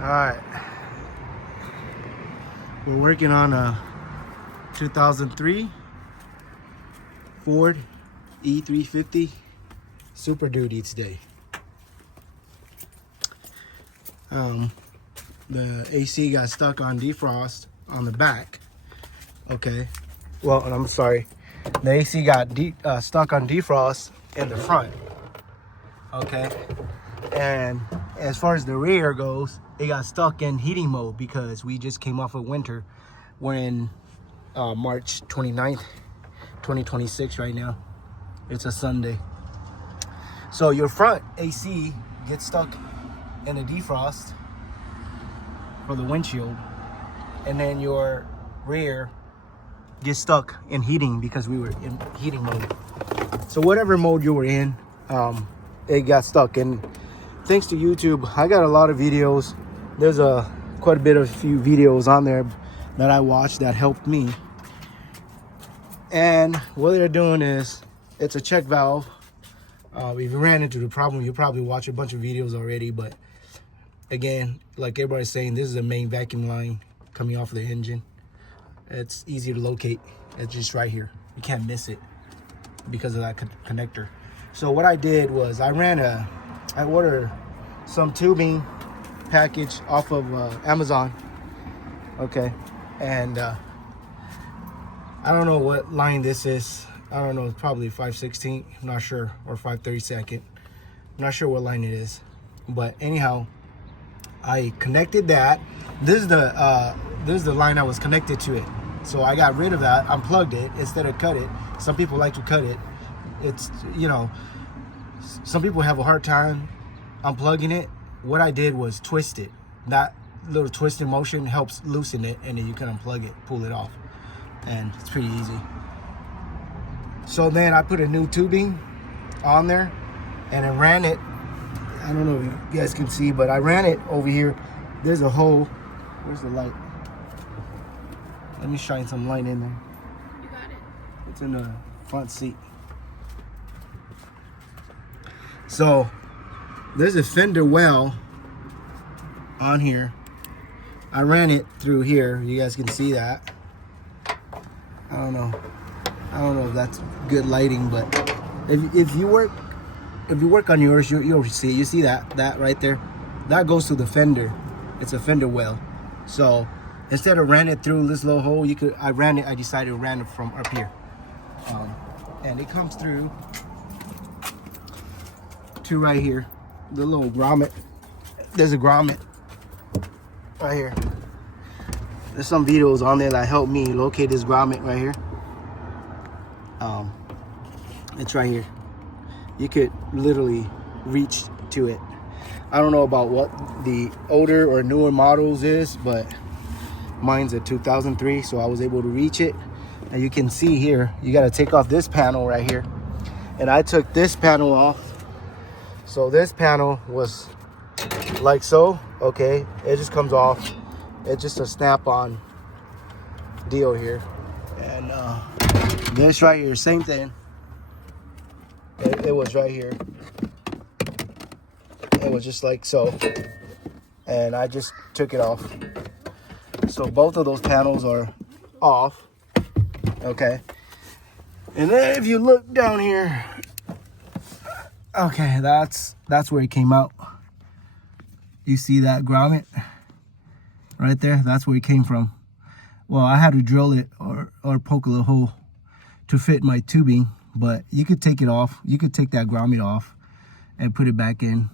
Alright, we're working on a 2003 Ford E-350 Super Duty today. The AC got stuck on defrost on the back. Okay, well, I'm sorry, the AC got stuck on defrost in the front. Okay, and as far as the rear goes, it got stuck in heating mode because we just came off of winter. We're in March 29th, 2026 right now. It's a Sunday. So your front AC gets stuck in a defrost for the windshield, and then your rear gets stuck in heating because we were in heating mode. So whatever mode you were in, it got stuck. And thanks to YouTube, I got a lot of videos. There's quite a bit of few videos on there that I watched that helped me. And what they're doing is, it's a check valve. If you ran into the problem, you probably watched a bunch of videos already, but again, like everybody's saying, this is the main vacuum line coming off of the engine. It's easy to locate. It's just right here. You can't miss it because of that connector. So what I did was I ordered some tubing package off of Amazon. Okay, and I don't know what line this is. I don't know, it's probably 5/16, I'm not sure, or 5/32. I'm not sure what line it is, but anyhow, I connected that. This is the line I was connected to it. So I got rid of that, unplugged it instead of cut it. Some people like to cut it. It's, you know, some people have a hard time unplugging it. What I did was twist it. That little twisting motion helps loosen it, and then you can unplug it, pull it off, and it's pretty easy. So then I put a new tubing on there, and I ran it. I don't know if you guys can see, but I ran it over here. There's a hole. Where's the light? Let me shine some light in there. You got it. It's in the front seat. So there's a fender well on here. I ran it through here. You guys can see that. I don't know if that's good lighting, but if you work on yours, you'll see. You see that right there? That goes to the fender. It's a fender well. So instead of ran it through this little hole, I decided to ran it from up here. And it comes through to right here. The little grommet. There's a grommet right here. There's some videos on there that helped me locate this grommet right here. It's right here. You could literally reach to it. I don't know about what the older or newer models is, but mine's a 2003, so I was able to reach it. And you can see here, you got to take off this panel right here. And I took this panel off. So this panel was like so. Okay, it just comes off. It's just a snap-on deal here. And this right here, same thing. It was right here. It was just like so. And I just took it off. So both of those panels are off. Okay. And then if you look down here, okay, that's where it came out. You see that grommet right there? That's where it came from. Well, I had to drill it or poke a little hole to fit my tubing, but you could take it off. You could take that grommet off and put it back in,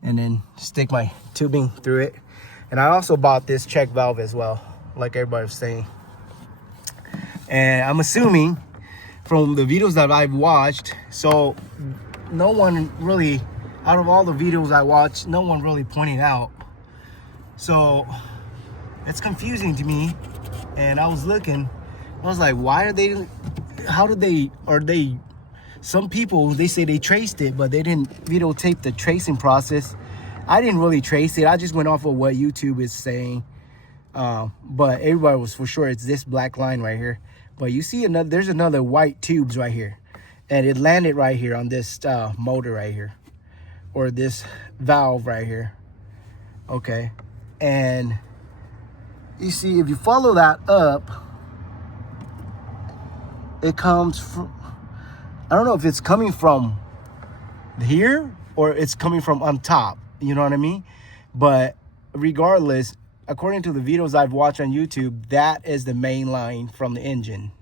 and then stick my tubing through it. And I also bought this check valve as well, like everybody was saying. And I'm assuming from the videos that I've watched, so no one really, out of all the videos I watched, no one really pointed out. So it's confusing to me. And I was looking, I was like, why are they, some people, they say they traced it, but they didn't videotape the tracing process. I didn't really trace it. I just went off of what YouTube is saying. But everybody was for sure it's this black line right here. But you see there's another white tubes right here. And it landed right here on this motor right here. Or this valve right here. Okay. And you see, if you follow that up, it comes from, I don't know if it's coming from here or it's coming from on top, you know what I mean? But regardless, according to the videos I've watched on YouTube, that is the main line from the engine.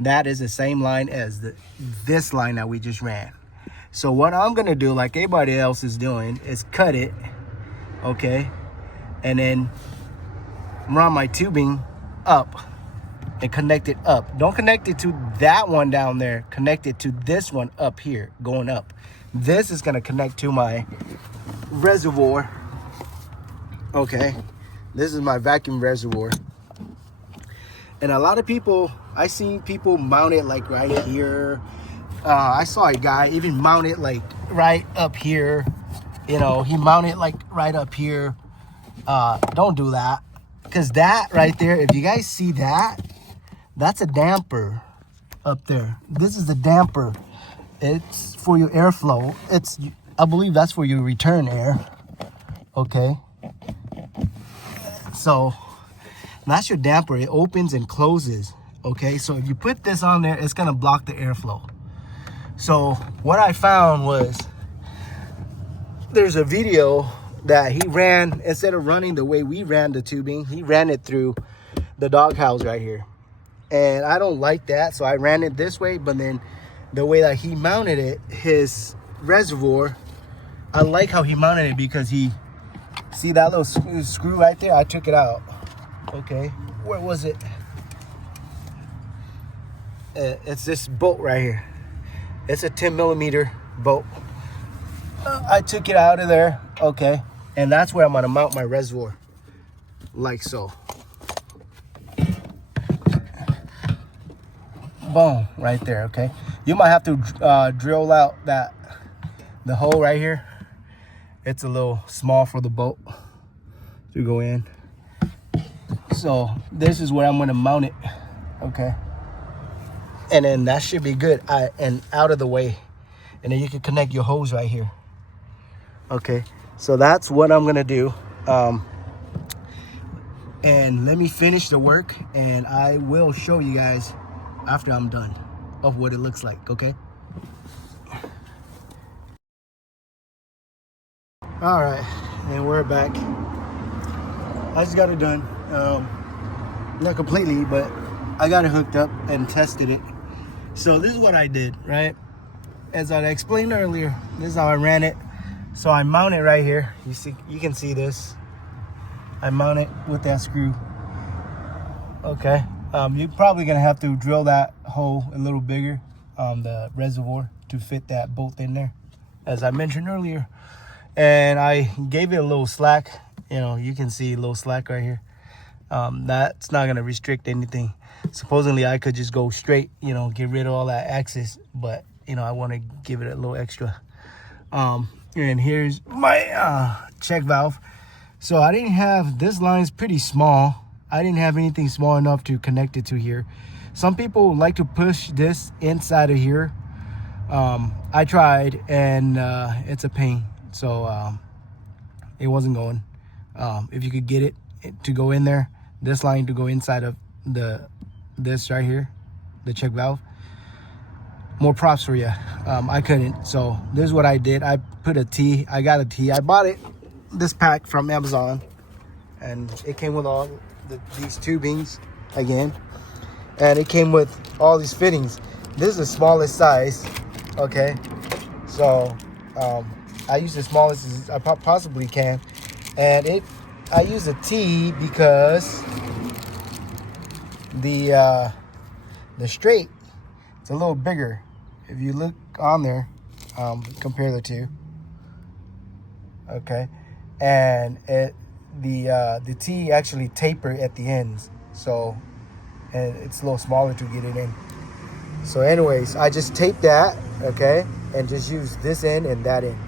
That is the same line as this line that we just ran. So what I'm gonna do, like everybody else is doing, is cut it, okay? And then run my tubing up and connect it up. Don't connect it to that one down there. Connect it to this one up here, going up. This is gonna connect to my reservoir, okay? This is my vacuum reservoir. And a lot of people, I seen people mount it like right here. I saw a guy even mount it like right up here. You know, he mounted like right up here. Don't do that. Because that right there, if you guys see that, that's a damper up there. This is the damper. It's for your airflow. I believe that's for your return air. Okay. So that's your damper. It opens and closes. Okay. So if you put this on there, it's going to block the airflow. So what I found was there's a video that he ran, instead of running the way we ran the tubing, he ran it through the doghouse right here. And I don't like that, so I ran it this way. But then the way that he mounted it, his reservoir, I like how he mounted it because he, see that little screw right there? I took it out. Okay, where was it? It's this bolt right here. It's a 10mm bolt. I took it out of there, okay, and that's where I'm gonna mount my reservoir, like so. Boom, right there, okay. You might have to drill out the hole right here. It's a little small for the bolt to go in. So this is where I'm gonna mount it, okay. And then that should be good, and out of the way. And then you can connect your hose right here. Okay, so that's what I'm gonna do. And let me finish the work, and I will show you guys after I'm done of what it looks like, okay? All right, and we're back. I just got it done. Not completely, but I got it hooked up and tested it. So this is what I did, right? As I explained earlier, this is how I ran it. So I mount it right here. You can see this. I mount it with that screw. Okay. You're probably gonna have to drill that hole a little bigger, the reservoir, to fit that bolt in there, as I mentioned earlier. And I gave it a little slack. You know, you can see a little slack right here. That's not gonna restrict anything. Supposedly I could just go straight, you know, get rid of all that axis, but you know, I want to give it a little extra. And here's my check valve. So I didn't have, this line's pretty small. I didn't have anything small enough to connect it to here. Some people like to push this inside of here. I tried, and it's a pain. So it wasn't going. If you could get it to go in there, this line to go inside of this right here, the check valve, more props for you. I couldn't, so this is what I did. I put a T. I got a T. I bought it, this pack from Amazon, and it came with all these tubings again, and it came with all these fittings. This is the smallest size, okay? So I use the smallest as I possibly can, and I use a T because the straight, it's a little bigger. If you look on there, compare the two, okay, and the T actually taper at the ends, so, and it's a little smaller to get it in. So anyways, I just tape that, okay, and just use this end and that end,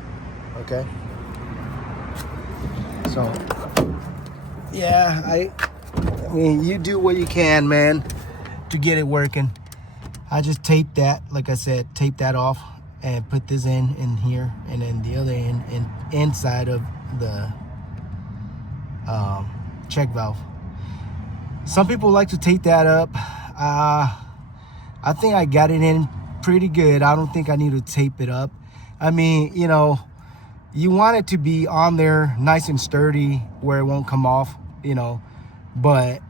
okay. So yeah, I mean, you do what you can, man, to get it working. I just taped that, like I said, tape that off and put this in here, and then the other end inside of check valve. Some people like to tape that up. I think I got it in pretty good. I don't think I need to tape it up. I mean, you know, you want it to be on there nice and sturdy where it won't come off, you know, but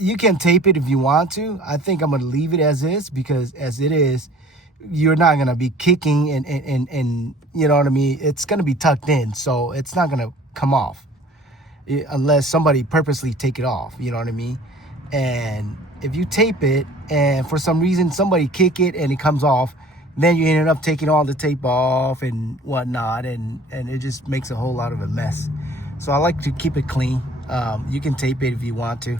you can tape it if you want to. I think I'm going to leave it as is, because as it is, you're not going to be kicking and you know what I mean? It's going to be tucked in, so it's not going to come off unless somebody purposely take it off, you know what I mean? And if you tape it and for some reason somebody kick it and it comes off, then you ended up taking all the tape off and whatnot, and it just makes a whole lot of a mess. So I like to keep it clean. You can tape it if you want to.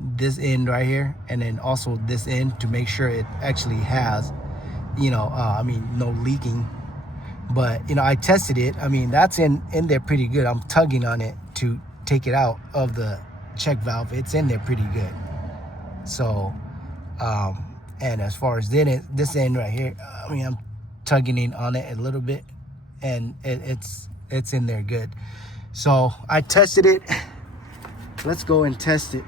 This end right here, and then also this end, to make sure it actually has, you know, I mean, no leaking. But, you know, I tested it. I mean, that's in there pretty good. I'm tugging on it to take it out of the check valve. It's in there pretty good. So, and as far as then this end right here, I mean, I'm tugging in on it a little bit, and it's in there good. So I tested it. Let's go and test it.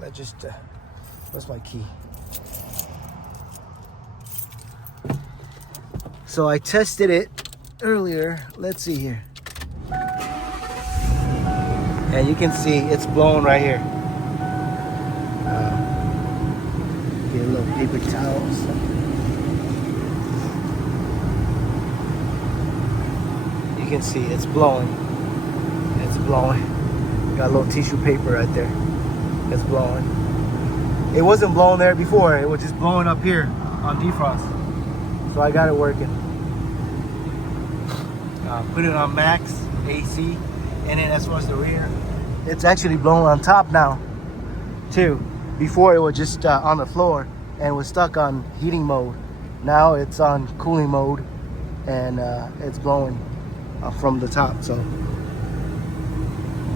Let's just, what's my key? So I tested it earlier. Let's see here. And you can see it's blowing right here. Get a little paper towels. You can see it's blowing. It's blowing. Got a little tissue paper right there. It's blowing. It wasn't blowing there before. It was just blowing up here on defrost. So I got it working. Put it on max AC, and then as far as the rear, it's actually blowing on top now too. Before it was just on the floor and was stuck on heating mode. Now it's on cooling mode, and it's blowing from the top. So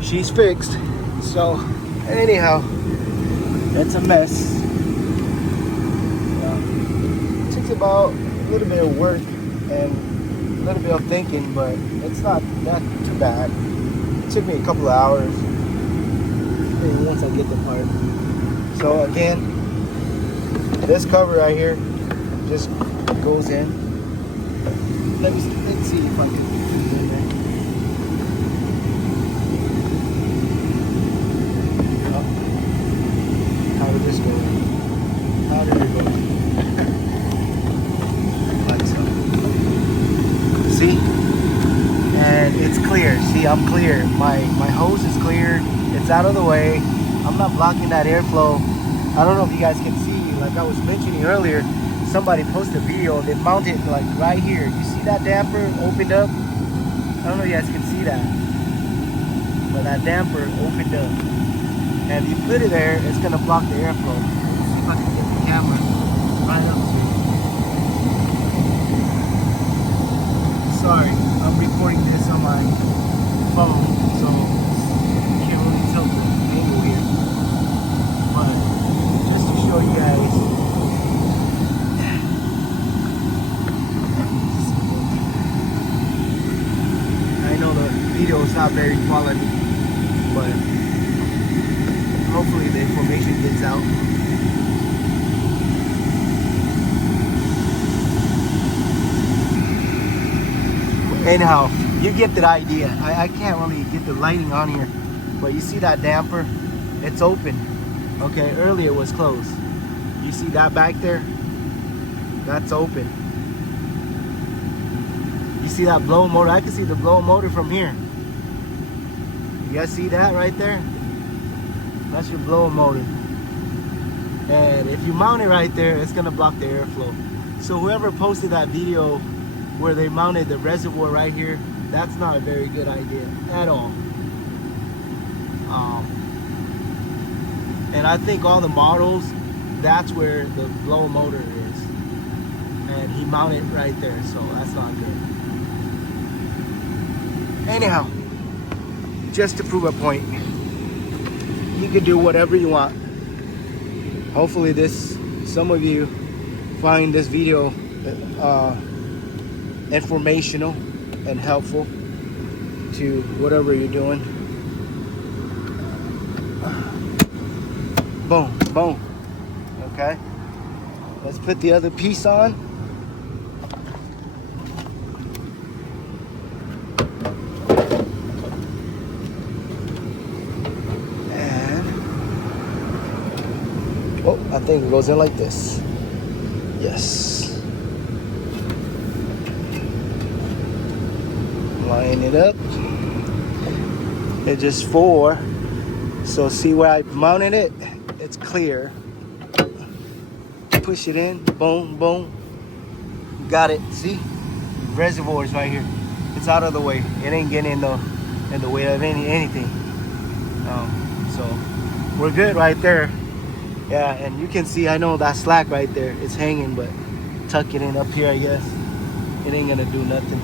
she's fixed. So anyhow, that's a mess. It takes about a little bit of work and a little bit of thinking, but it's not too bad. It took me a couple of hours once I get the part. So again, this cover right here just goes in. Let's see if I can put it in there. Oh. How did this go? How did it go? Like so. See? And it's clear. See, I'm clear. My hose is clear. It's out of the way. I'm not blocking that airflow. I don't know if you guys can see, like I was mentioning earlier, somebody posted a video, they mounted like right here. You see that damper opened up? I don't know if you guys can see that, but that damper opened up. And if you put it there, it's gonna block the airflow. Let's see if I can get the camera right up to it. Sorry, I'm recording this on my phone, so you can't really tell the angle here. But just to show you guys, I know the video is not very quality, but hopefully the information gets out. Anyhow, you get the idea. I can't really get the lighting on here, but you see that damper? It's open. Okay, earlier it was closed. You see that back there? That's open. You see that blow motor? I can see the blow motor from here. You guys see that right there? That's your blow motor. And if you mount it right there, it's gonna block the airflow. So whoever posted that video where they mounted the reservoir right here, that's not a very good idea at all. And I think all the models, that's where the blow motor is. And he mounted right there, so that's not good. Anyhow, just to prove a point, you can do whatever you want. Hopefully some of you find this video informational and helpful to whatever you're doing. Boom, boom. Okay, let's put the other piece on. And oh, I think it goes in like this. Yes. Line it up. It's just 4. So see where I mounted it? It's clear. Push it in. Boom, boom. Got it. See? Reservoir is right here. It's out of the way. It ain't getting in the way of anything. So we're good right there. Yeah, and you can see, I know that slack right there. It's hanging, but tuck it in up here, I guess. It ain't gonna do nothing.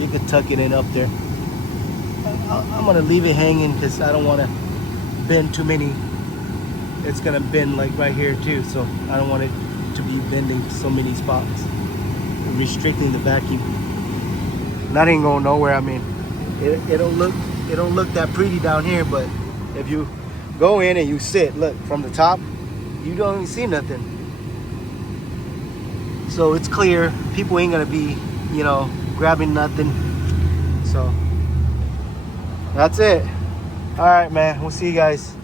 You could tuck it in up there. I'm gonna leave it hanging because I don't want to bend too many. It's gonna bend like right here too, so I don't want it to be bending so many spots, restricting the vacuum. That ain't going nowhere. I mean, it don't look that pretty down here, but if you go in and you sit, look from the top, you don't even see nothing. So it's clear. People ain't gonna be, you know, grabbing nothing. So that's it. All right, man. We'll see you guys.